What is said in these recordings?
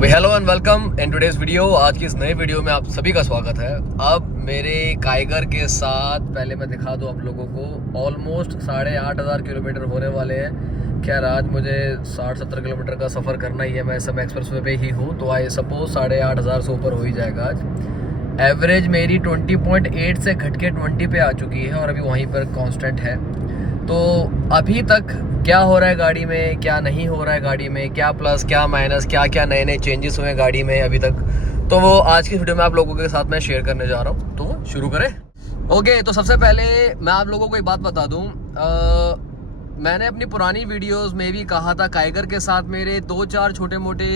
Hello and welcome in today's video. आज की इस नए वीडियो में आप सभी का स्वागत है। अब मेरे काइगर के साथ पहले मैं दिखा दूं आप लोगों को, ऑलमोस्ट 8,500 किलोमीटर होने वाले हैं। खैर आज मुझे 60-70 किलोमीटर का सफ़र करना ही है। मैं सब एक्सप्रेस वे पे ही हूँ, तो आई सपोज 8,500 से ऊपर हो ही जाएगा आज। एवरेज मेरी 20.8 से घट के 20 पे आ चुकी है और अभी वहीं पर कांस्टेंट है। तो अभी तक क्या हो रहा है गाड़ी में, क्या नहीं हो रहा है गाड़ी में, क्या प्लस क्या माइनस, क्या क्या नए नए चेंजेस हुए हैं गाड़ी में अभी तक, तो वो आज की वीडियो में आप लोगों के साथ मैं शेयर करने जा रहा हूँ। तो शुरू करें। ओके, तो सबसे पहले मैं आप लोगों को एक बात बता दूँ। मैंने अपनी पुरानी वीडियोस में भी कहा था काइगर के साथ मेरे 2-4 छोटे मोटे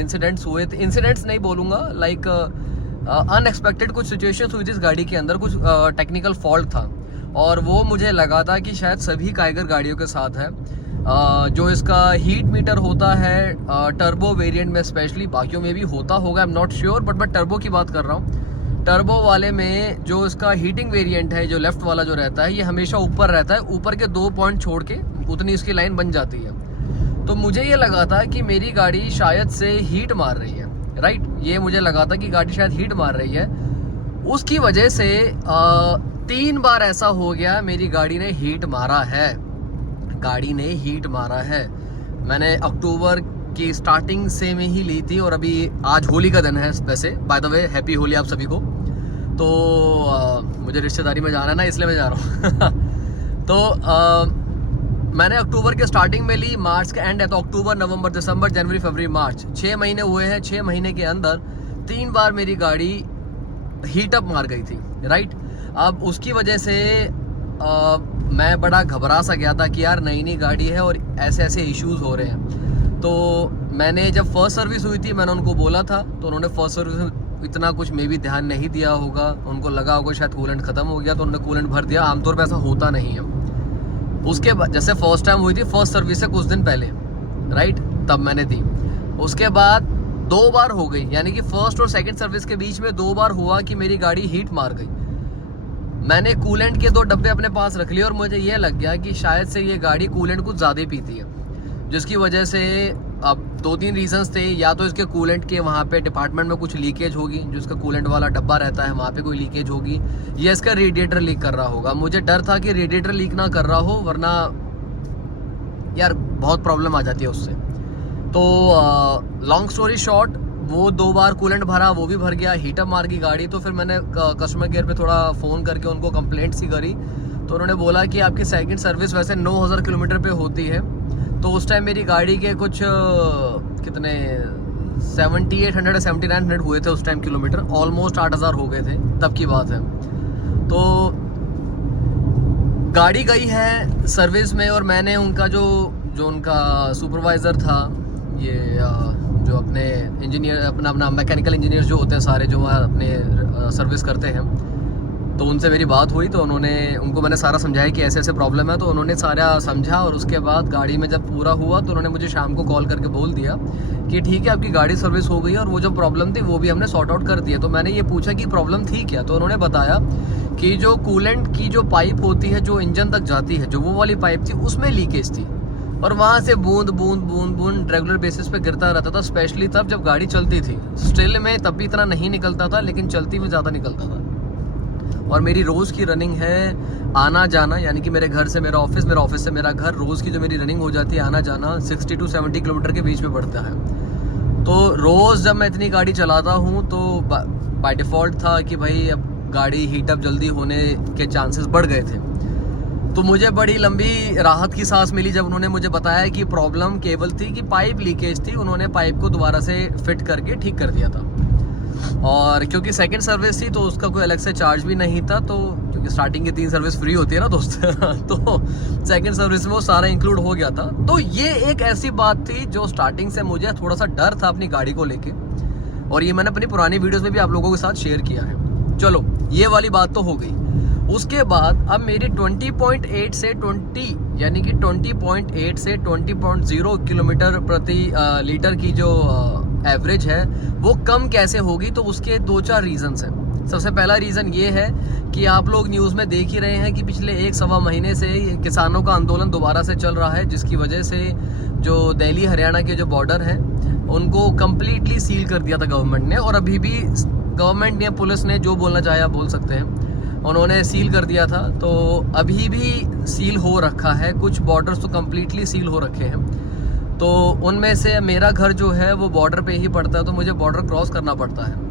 इंसिडेंट्स हुए थे। इंसिडेंट्स नहीं बोलूँगा, लाइक अनएक्सपेक्टेड कुछ सिचुएशंस हुई थी इस गाड़ी के अंदर, कुछ टेक्निकल फॉल्ट था और वो मुझे लगा था कि शायद सभी काइगर गाड़ियों के साथ है। जो इसका हीट मीटर होता है टर्बो वेरिएंट में स्पेशली, बाकियों में भी होता होगा, I am not sure, but मैं टर्बो की बात कर रहा हूँ। टर्बो वाले में जो इसका हीटिंग वेरिएंट है, जो लेफ्ट वाला जो रहता है, ये हमेशा ऊपर रहता है। ऊपर के 2 पॉइंट छोड़ के उतनी इसकी लाइन बन जाती है। तो मुझे ये लगा था कि मेरी गाड़ी शायद से हीट मार रही है, राइट। ये मुझे लगा था कि गाड़ी शायद हीट मार रही है। उसकी वजह से 3 बार ऐसा हो गया मेरी गाड़ी ने हीट मारा है। गाड़ी ने हीट मारा है। मैंने अक्टूबर की स्टार्टिंग से में ही ली थी और अभी आज होली का दिन है। वैसे by the way happy Holi आप सभी को। तो मुझे रिश्तेदारी में जाना है ना, इसलिए मैं जा रहा हूँ। तो मैंने अक्टूबर के स्टार्टिंग में ली, मार्च का एंड है, तो अक्टूबर, नवंबर, दिसंबर, जनवरी, फरवरी, मार्च 6 महीने हुए हैं। 6 महीने के अंदर 3 बार मेरी गाड़ी हीटअप मार गई थी, राइट। अब उसकी वजह से मैं बड़ा घबरा सा गया था कि यार नई नई गाड़ी है और ऐसे ऐसे इश्यूज हो रहे हैं। तो मैंने जब फर्स्ट सर्विस हुई थी, मैंने उनको बोला था, तो उन्होंने फर्स्ट सर्विस में इतना कुछ मे भी ध्यान नहीं दिया होगा। उनको लगा होगा शायद कूलेंट ख़त्म हो गया, तो उन्होंने कूलेंट भर दिया। आमतौर पर ऐसा होता नहीं है। उसके बाद जैसे फर्स्ट टाइम हुई थी, फर्स्ट सर्विस से कुछ दिन पहले, राइट, तब मैंने दी। उसके बाद 2 बार हो गई, यानी कि फर्स्ट और सेकंड सर्विस के बीच में 2 बार हुआ कि मेरी गाड़ी हीट मार गई। मैंने कूलेंट के 2 डब्बे अपने पास रख लिए और मुझे ये लग गया कि शायद से ये गाड़ी कूलेंट कुछ ज़्यादा ही पीती है, जिसकी वजह से अब 2-3 रीजंस थे। या तो इसके कूलेंट के वहाँ पे डिपार्टमेंट में कुछ लीकेज होगी, जो इसका कूलेंट वाला डब्बा रहता है वहाँ पे कोई लीकेज होगी, या इसका रेडिएटर लीक कर रहा होगा। मुझे डर था कि रेडिएटर लीक ना कर रहा हो, वरना यार बहुत प्रॉब्लम आ जाती है उससे। तो लॉन्ग स्टोरी शॉर्ट, वो 2 बार कूलेंट भरा, वो भी भर गया, हीटअप मार गई गाड़ी। तो फिर मैंने कस्टमर केयर पे थोड़ा फ़ोन करके उनको कंप्लेंट सी करी, तो उन्होंने बोला कि आपकी सेकंड सर्विस वैसे 9,000 किलोमीटर पे होती है। तो उस टाइम मेरी गाड़ी के कुछ कितने 7,800 7,900 हुए थे उस टाइम किलोमीटर, ऑलमोस्ट 8,000 हो गए थे, तब की बात है। तो गाड़ी गई है सर्विस में और मैंने उनका जो उनका सुपरवाइज़र था, ये जो अपने इंजीनियर, अपना मैकेनिकल इंजीनियर जो होते हैं सारे, जो वहाँ अपने सर्विस करते हैं, तो उनसे मेरी बात हुई। तो उनको मैंने सारा समझाया कि ऐसे ऐसे प्रॉब्लम है, तो उन्होंने सारा समझा। और उसके बाद गाड़ी में जब पूरा हुआ तो उन्होंने मुझे शाम को कॉल करके बोल दिया कि ठीक है, आपकी गाड़ी सर्विस हो गई है और वो जो प्रॉब्लम थी वो भी हमने सॉर्ट आउट कर दिया। तो मैंने ये पूछा कि प्रॉब्लम थी क्या, तो उन्होंने बताया कि जो कूलेंट की जो पाइप होती है, जो इंजन तक जाती है, जो वो वाली पाइप थी, उसमें लीकेज थी और वहाँ से बूंद बूंद बूंद बूंद रेगुलर बेसिस पे गिरता रहता था। स्पेशली तब जब गाड़ी चलती थी, स्टिल में तब भी इतना नहीं निकलता था, लेकिन चलती में ज़्यादा निकलता था। और मेरी रोज़ की रनिंग है आना जाना, यानी कि मेरे घर से मेरा ऑफिस, मेरा ऑफिस से मेरा घर, रोज़ की जो मेरी रनिंग हो जाती है आना जाना 60 to 70 किलोमीटर के बीच में पड़ता है। तो रोज़ जब मैं इतनी गाड़ी चलाता हूँ तो बाय डिफ़ॉल्ट था कि भाई अब गाड़ी हीटअप जल्दी होने के चांसेस बढ़ गए थे। तो मुझे बड़ी लंबी राहत की सांस मिली जब उन्होंने मुझे बताया कि प्रॉब्लम केवल थी कि पाइप लीकेज थी। उन्होंने पाइप को दोबारा से फिट करके ठीक कर दिया था। और क्योंकि सेकंड सर्विस थी तो उसका कोई अलग से चार्ज भी नहीं था, तो क्योंकि स्टार्टिंग की 3 सर्विस फ्री होती है ना दोस्त तो सेकंड सर्विस में वो सारा इंक्लूड हो गया था। तो ये एक ऐसी बात थी जो स्टार्टिंग से मुझे थोड़ा सा डर था अपनी गाड़ी को लेके, और ये मैंने अपनी पुरानी वीडियोज़ में भी आप लोगों के साथ शेयर किया है। चलो, ये वाली बात तो हो गई। उसके बाद अब मेरी 20.8 से 20, यानी कि 20.8 से 20.0 किलोमीटर प्रति लीटर की जो एवरेज है वो कम कैसे होगी, तो उसके 2-4 रीजंस हैं। सबसे पहला रीज़न ये है कि आप लोग न्यूज़ में देख ही रहे हैं कि पिछले 1-1.25 महीने से किसानों का आंदोलन दोबारा से चल रहा है, जिसकी वजह से जो दिल्ली हरियाणा के जो बॉर्डर है उनको कम्प्लीटली सील कर दिया था गवर्नमेंट ने, और अभी भी गवर्नमेंट ने, पुलिस ने जो बोलना चाहे आप बोल सकते हैं, उन्होंने सील कर दिया था। तो अभी भी सील हो रखा है, कुछ बॉर्डर्स तो कम्प्लीटली सील हो रखे हैं। तो उनमें से मेरा घर जो है वो बॉर्डर पे ही पड़ता है, तो मुझे बॉर्डर क्रॉस करना पड़ता है।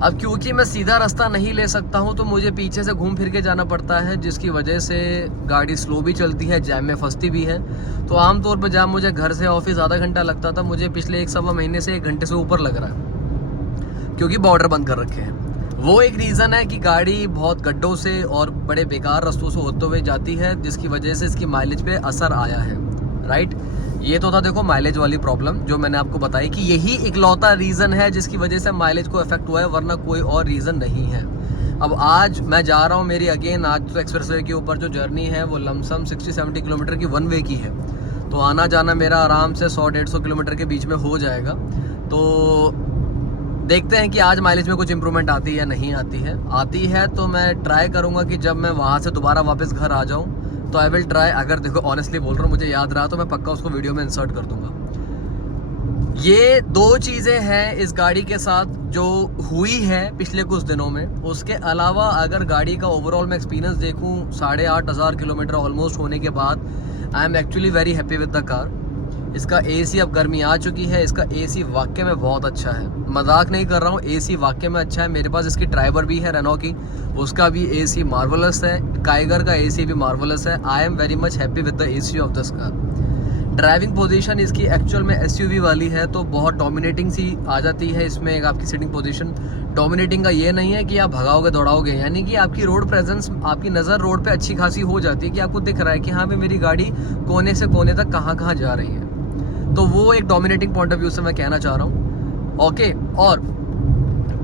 अब क्योंकि मैं सीधा रास्ता नहीं ले सकता हूँ, तो मुझे पीछे से घूम फिर के जाना पड़ता है, जिसकी वजह से गाड़ी स्लो भी चलती है, जैम में फंसती भी है। तो आमतौर पर जहाँ मुझे घर से ऑफिस आधा घंटा लगता था, मुझे पिछले 1-1.25 महीने से 1 घंटे से ऊपर लग रहा है, क्योंकि बॉर्डर बंद कर रखे हैं। वो एक रीज़न है कि गाड़ी बहुत गड्ढों से और बड़े बेकार रास्तों से होते हुए जाती है, जिसकी वजह से इसकी माइलेज पे असर आया है, राइट। ये तो था देखो माइलेज वाली प्रॉब्लम जो मैंने आपको बताई कि यही इकलौता रीज़न है जिसकी वजह से माइलेज को इफेक्ट हुआ है, वरना कोई और रीज़न नहीं है। अब आज मैं जा रहा हूँ, मेरी अगेन आज तो एक्सप्रेसवे के ऊपर जो जर्नी है वो लमसम 60-70 किलोमीटर की वन वे की है। तो आना जाना मेरा आराम से 100-150 किलोमीटर के बीच में हो जाएगा। तो देखते हैं कि आज माइलेज में कुछ इंप्रूवमेंट आती है या नहीं आती है तो मैं ट्राई करूँगा कि जब मैं वहाँ से दोबारा वापस घर आ जाऊँ तो आई विल ट्राई। अगर देखो ऑनेस्टली बोल रहा हूँ, मुझे याद रहा तो मैं पक्का उसको वीडियो में इंसर्ट कर दूंगा। ये 2 चीज़ें हैं इस गाड़ी के साथ जो हुई है पिछले कुछ दिनों में। उसके अलावा अगर गाड़ी का ओवरऑल मैं एक्सपीरियंस देखूँ 8,500 किलोमीटर ऑलमोस्ट होने के बाद, I am actually very happy with the car. इसका एसी, अब गर्मी आ चुकी है, इसका एसी वाकई में बहुत अच्छा है, मजाक नहीं कर रहा हूँ, एसी वाकई में अच्छा है। मेरे पास इसकी ड्राइवर भी है रेनो की, उसका भी एसी मार्वलस है, काइगर का एसी भी मार्वलस है। I am very much happy with the AC of this car. Driving position इसकी एक्चुअल में एसयूवी वाली है, तो बहुत डोमिनेटिंग सी आ जाती है इसमें एक आपकी सिटिंग पोजीशन। डोमिनेटिंग का ये नहीं है कि आप भगाओगे दौड़ाओगे, यानी कि आपकी रोड प्रेजेंस, आपकी नज़र रोड पे अच्छी खासी हो जाती है कि आपको दिख रहा है कि हाँ भाई मेरी गाड़ी कोने से कोने तक कहाँ कहाँ जा रही है। तो वो एक डोमिनेटिंग पॉइंट ऑफ व्यू से मैं कहना चाह रहा हूँ, ओके। और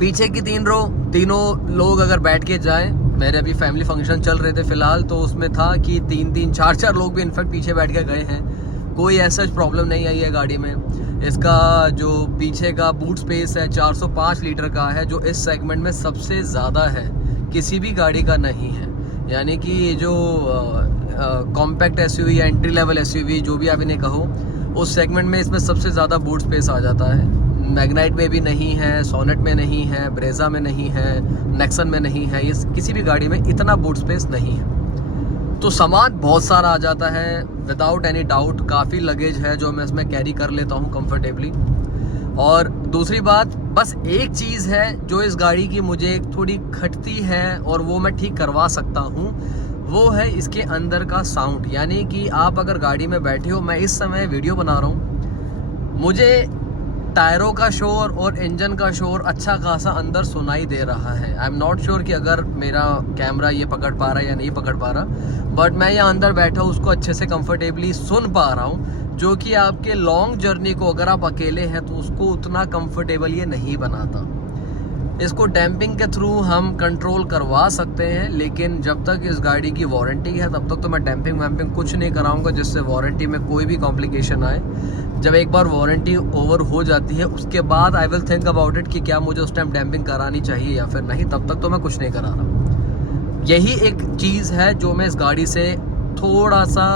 पीछे की 3 रो, तीनों लोग अगर बैठ के जाएं, मेरे अभी फैमिली फंक्शन चल रहे थे फिलहाल, तो उसमें था कि 3-3, 4-4 लोग भी इनफैक्ट पीछे बैठ के गए हैं। कोई ऐसा प्रॉब्लम नहीं आई है गाड़ी में। इसका जो पीछे का बूट स्पेस है 405 लीटर का है, जो इस सेगमेंट में सबसे ज़्यादा है, किसी भी गाड़ी का नहीं है। यानी कि ये जो कॉम्पैक्ट एसयूवी या एंट्री लेवल एसयूवी जो भी आप इन्हें कहो, उस सेगमेंट में इसमें सबसे ज़्यादा बूट स्पेस आ जाता है। मैग्नाइट में भी नहीं है, सोनेट में नहीं है, ब्रेजा में नहीं है, नेक्सन में नहीं है, ये किसी भी गाड़ी में इतना बूट स्पेस नहीं है। तो सामान बहुत सारा आ जाता है विदाउट एनी डाउट। काफ़ी लगेज है जो मैं इसमें कैरी कर लेता हूँ कंफर्टेबली। और दूसरी बात, बस एक चीज़ है जो इस गाड़ी की मुझे थोड़ी खटती है और वो मैं ठीक करवा सकता हूँ, वो है इसके अंदर का साउंड। यानी कि आप अगर गाड़ी में बैठे हो, मैं इस समय वीडियो बना रहा हूँ, मुझे टायरों का शोर और इंजन का शोर अच्छा खासा अंदर सुनाई दे रहा है। आई एम नॉट श्योर कि अगर मेरा कैमरा ये पकड़ पा रहा है या नहीं पकड़ पा रहा, बट मैं यहाँ अंदर बैठा उसको अच्छे से कंफर्टेबली सुन पा रहा हूँ, जो कि आपके लॉन्ग जर्नी को अगर आप अकेले हैं तो उसको उतना कंफर्टेबल ये नहीं बनाता। इसको डैम्पिंग के थ्रू हम कंट्रोल करवा सकते हैं, लेकिन जब तक इस गाड़ी की वारंटी है तब तक तो मैं डैम्पिंग वैम्पिंग कुछ नहीं कराऊंगा जिससे वारंटी में कोई भी कॉम्प्लिकेशन आए। जब एक बार वारंटी ओवर हो जाती है उसके बाद I will think about it कि क्या मुझे उस टाइम डैम्पिंग करानी चाहिए या फिर नहीं, तब तक तो मैं कुछ नहीं करा रहा। यही एक चीज़ है जो मैं इस गाड़ी से थोड़ा सा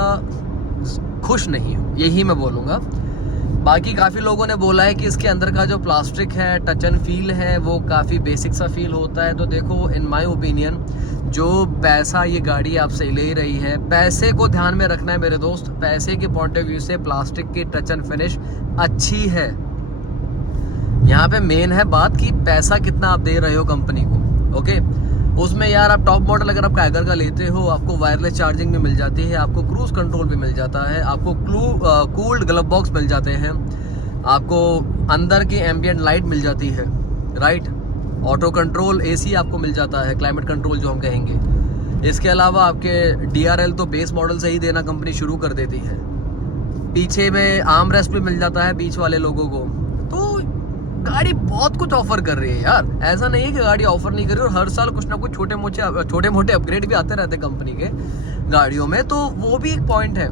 खुश नहीं हूँ, यही मैं बोलूँगा। बाकी काफ़ी लोगों ने बोला है कि इसके अंदर का जो प्लास्टिक है, टच एंड फील है, वो काफ़ी बेसिक सा फील होता है। तो देखो, इन माय ओपिनियन, जो पैसा ये गाड़ी आपसे ले रही है, पैसे को ध्यान में रखना है मेरे दोस्त। पैसे के पॉइंट ऑफ व्यू से प्लास्टिक की टच एंड फिनिश अच्छी है। यहाँ पे मेन है बात कि पैसा कितना आप दे रहे हो कंपनी को, ओके। उसमें यार आप टॉप मॉडल अगर आप काइगर का लेते हो, आपको वायरलेस चार्जिंग भी मिल जाती है, आपको क्रूज कंट्रोल भी मिल जाता है, आपको कूल्ड ग्लव बॉक्स मिल जाते हैं, आपको अंदर की एम्बियंट लाइट मिल जाती है, राइट। ऑटो कंट्रोल एसी आपको मिल जाता है, क्लाइमेट कंट्रोल जो हम कहेंगे। इसके अलावा आपके DRL तो बेस मॉडल से ही देना कंपनी शुरू कर देती है। पीछे में आर्म रेस्ट भी मिल जाता है बीच वाले लोगों को। तो गाड़ी बहुत कुछ ऑफर कर रही है यार, ऐसा नहीं है कि गाड़ी ऑफर नहीं कर रही। और हर साल कुछ ना कुछ छोटे मोटे अपग्रेड भी आते रहते हैं कंपनी के गाड़ियों में, तो वो भी एक पॉइंट है।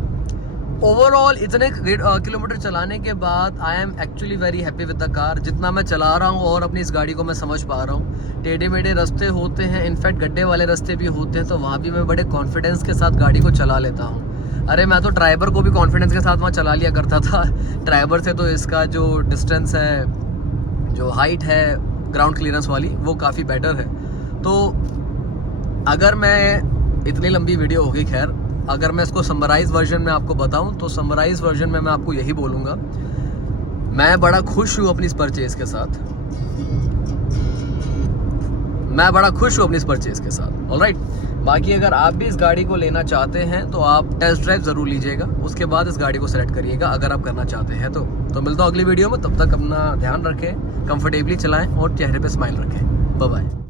ओवरऑल इतने किलोमीटर चलाने के बाद I am actually very happy with the car. जितना मैं चला रहा हूँ और अपनी इस गाड़ी को मैं समझ पा रहा हूँ, टेढ़े मेढ़े रास्ते होते हैं, इनफैक्ट गड्ढे वाले रास्ते भी होते हैं, तो वहाँ भी मैं बड़े कॉन्फिडेंस के साथ गाड़ी को चला लेता हूँ। अरे मैं तो ड्राइवर को भी कॉन्फिडेंस के साथ वहाँ चला लिया करता था। ड्राइवर से तो इसका जो डिस्टेंस है, जो हाइट है ग्राउंड क्लियरेंस वाली, वो काफ़ी बेटर है। तो अगर मैं इतनी लंबी वीडियो होगी, खैर अगर मैं इसको समराइज वर्जन में आपको बताऊं तो समराइज वर्जन में मैं आपको यही बोलूँगा, मैं बड़ा खुश हूँ अपनी इस परचेज़ के साथ, मैं बड़ा खुश हूँ अपनी इस परचेज़ के साथ। ऑलराइट, बाकी अगर आप भी इस गाड़ी को लेना चाहते हैं तो आप टेस्ट ड्राइव ज़रूर लीजिएगा, उसके बाद इस गाड़ी को सेलेक्ट करिएगा अगर आप करना चाहते हैं तो मिलता हूँ अगली वीडियो में। तब तक अपना ध्यान रखें, कंफर्टेबली चलाएं और चेहरे पे स्माइल रखें। Bye bye.